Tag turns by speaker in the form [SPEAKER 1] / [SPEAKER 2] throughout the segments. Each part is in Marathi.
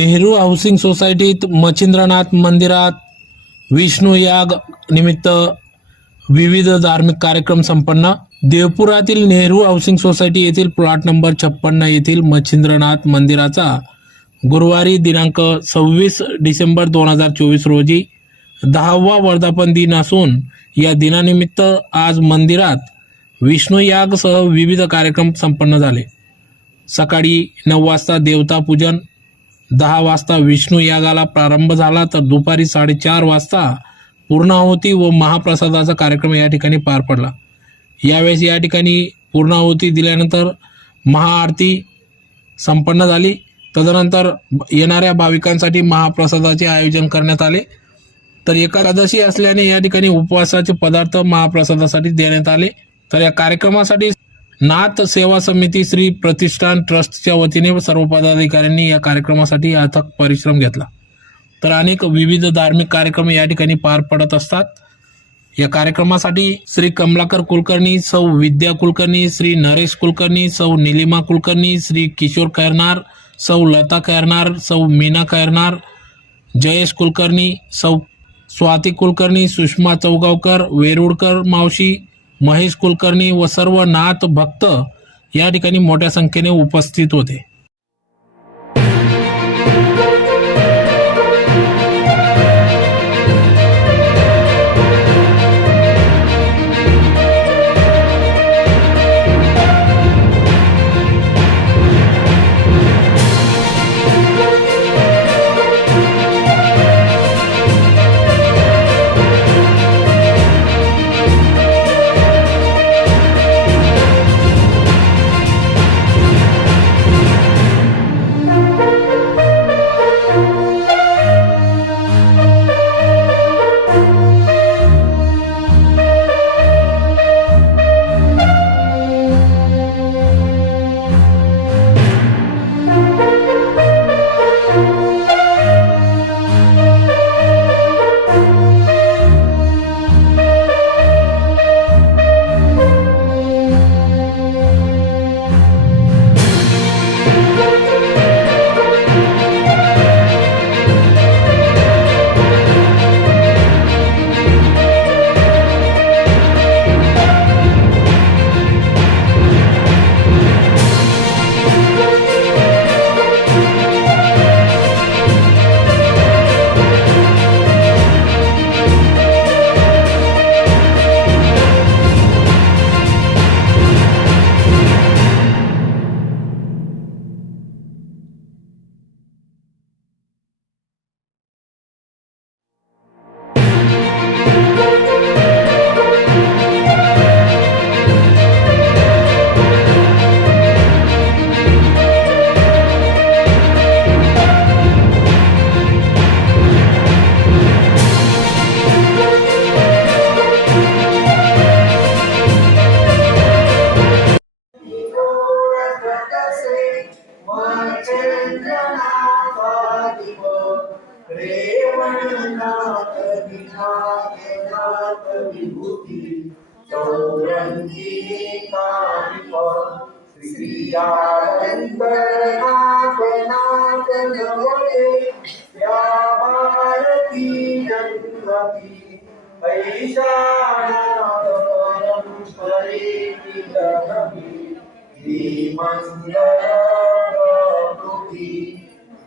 [SPEAKER 1] नेहरू हाऊसिंग सोसायटीत मच्छिंद्रनाथ मंदिरात विष्णू याग निमित्त विविध धार्मिक कार्यक्रम संपन्न. देवपुरातील नेहरू हाऊसिंग सोसायटी येथील प्लॉट नंबर छप्पन्न येथील मच्छिंद्रनाथ मंदिराचा गुरुवारी दिनांक सव्वीस डिसेंबर दोन हजार चोवीस रोजी दहावा वर्धापन दिन असून या दिनानिमित्त आज मंदिरात विष्णू यागसह विविध कार्यक्रम संपन्न झाले. सकाळी नऊ वाजता देवता पूजन दहा वाजता विष्णू यागाला प्रारंभ झाला तर दुपारी साडेचार वाजता पूर्णाहुती व महाप्रसादाचा कार्यक्रम या ठिकाणी पार पडला. यावेळेस या ठिकाणी पूर्णाहुती दिल्यानंतर महाआरती संपन्न झाली. तदनंतर येणाऱ्या भाविकांसाठी महाप्रसादाचे आयोजन करण्यात आले. तर एकादशी असल्याने या ठिकाणी उपवासाचे पदार्थ महाप्रसादासाठी देण्यात आले. तर या कार्यक्रमासाठी नाथ सेवा समिती श्री प्रतिष्ठान ट्रस्टच्या वतीने सर्व पदाधिकाऱ्यांनी या कार्यक्रमासाठी अथक परिश्रम घेतला. तर अनेक विविध धार्मिक कार्यक्रम या ठिकाणी पार पडत असतात. या कार्यक्रमासाठी श्री कमलाकर कुलकर्णी सौ विद्या कुलकर्णी श्री नरेश कुलकर्णी सौ निलिमा कुलकर्णी श्री किशोर खैरनार सौ लता खैरनार सौ मीना खैरनार जयेश कुलकर्णी सौ स्वाती कुलकर्णी सुषमा चौगावकर वेरुळकर मावशी महेश कुलकर्णी व सर्व नाथ भक्त या ठिकाणी मोठ्या संख्येने उपस्थित होते.
[SPEAKER 2] रेवणनाथ विनायनाथ विभूती चौरंगी कालिप श्रीयानंदनाथ नाथ नवले या भारती जन्मती ऐशानाथ श्रीमंगल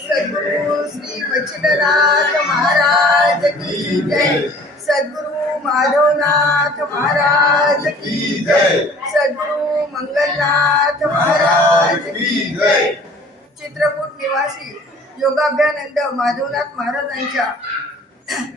[SPEAKER 3] सद्गुरु श्री बचननाथ महाराज की जय सद्गुरु माधवनाथ महाराज की जय सद्गुरु मंगलनाथ महाराज की जय चित्रकूट निवासी योगाभ्यानंद माधवनाथ महाराजांच्या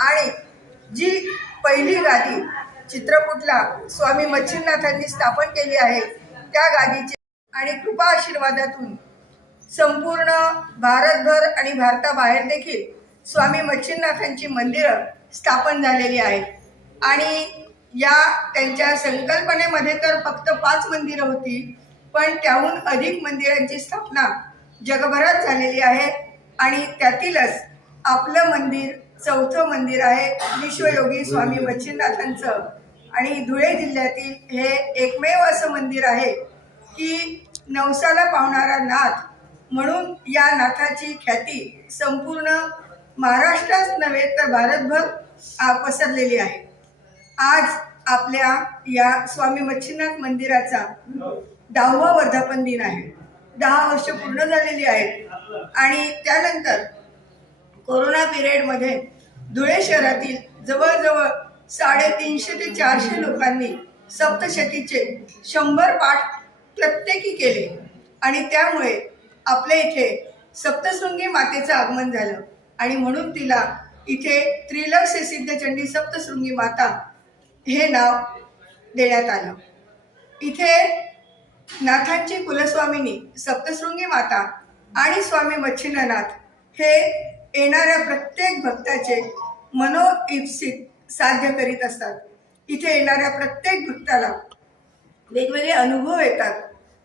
[SPEAKER 3] आणि जी पहिली गादी चित्रकूटला स्वामी मच्छिंद्रनाथांनी स्थापन केली आहे त्या गादीचे आणि कृपा आशीर्वादातून संपूर्ण भारतभर आणि भारताबाहेर देखील स्वामी मच्छिंद्रनाथांची मंदिरं स्थापन झालेली आहेत. आणि या त्यांच्या संकल्पनेमध्ये तर फक्त पाच मंदिरं होती पण त्याहून अधिक मंदिरांची स्थापना जगभरात झालेली आहे. आणि त्यातीलच आपलं मंदिर चौथं मंदिर आहे विश्वयोगी स्वामी मच्छिंदनाथांचं आणि धुळे जिल्ह्यातील हे एकमेव असं मंदिर आहे की नवसाला पावणारा नाथ. म्हणून या नाथाची ख्याती संपूर्ण महाराष्ट्रात नव्हे तर भारतभर आ, पसरलेली आहे. आज आपल्या या स्वामी मच्छिनाथ मंदिराचा दहावा वर्धापन दिन आहे. दहा वर्ष पूर्ण झालेली आहेत. आणि त्यानंतर कोरोना पिरियडमध्ये धुळे शहरातील जवळजवळ साडेतीनशे ते चारशे लोकांनी सप्तशतीचे शंभर पाठ प्रत्येकी केले. आणि त्यामुळे आपल्या इथे सप्तशृंगी मातेचं आगमन झालं. आणि म्हणून तिला इथे त्रिलक्ष सिद्धचंडी सप्तशृंगी माता हे नाव देण्यात आलं. इथे नाथांची कुलस्वामिनी सप्तशृंगी माता आणि स्वामी मच्छिंद्रनाथ हे येणाऱ्या प्रत्येक भक्ताचे मनोइप्सित साध्य करीत असतात. इथे येणाऱ्या प्रत्येक भक्ताला वेगवेगळे अनुभव येतात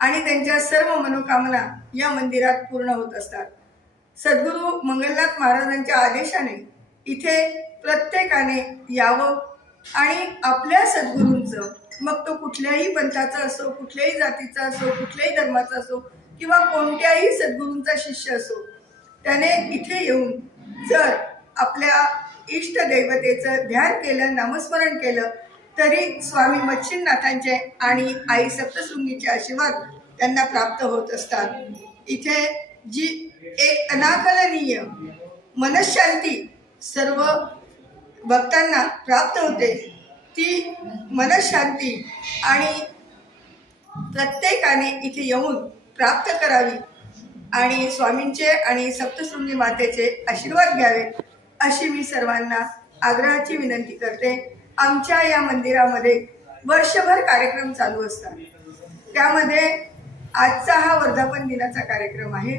[SPEAKER 3] आणि त्यांच्या सर्व मनोकामना या मंदिरात पूर्ण होत असतात. सद्गुरू मंगलनाथ महाराजांच्या आदेशाने इथे प्रत्येकाने यावं आणि आपल्या सद्गुरूंचं मग तो कुठल्याही पंथाचा असो कुठल्याही जातीचा असो कुठल्याही धर्माचा असो किंवा कोणत्याही सद्गुरूंचा शिष्य असो त्याने इथे येऊन जर आपल्या इष्ट दैवतेचं ध्यान केलं नामस्मरण केलं तरी स्वामी मच्छिन्नाथांचे आणि आई सप्तशृंगीचे आशीर्वाद त्यांना प्राप्त होत असतात. इथे जी एक अनाकलनीय मनशांती सर्व भक्तांना प्राप्त होते ती मनशांती आणि प्रत्येकाने इथे येऊन प्राप्त करावी आणि स्वामींचे आणि सप्तशृंगी मातेचे आशीर्वाद घ्यावे अशी मी सर्वांना आग्रहाची विनंती करते. आमच्या या मंदिरामध्ये वर्षभर कार्यक्रम चालू असतात. त्यामध्ये आजचा हा वर्धापन दिनाचा कार्यक्रम आहे.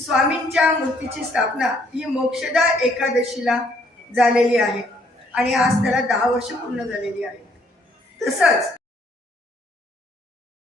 [SPEAKER 3] स्वामींच्या मूर्तीची स्थापना ही मोक्षदा एकादशीला झालेली आहे आणि आज त्याला दहा वर्ष पूर्ण झालेली आहे. तसंच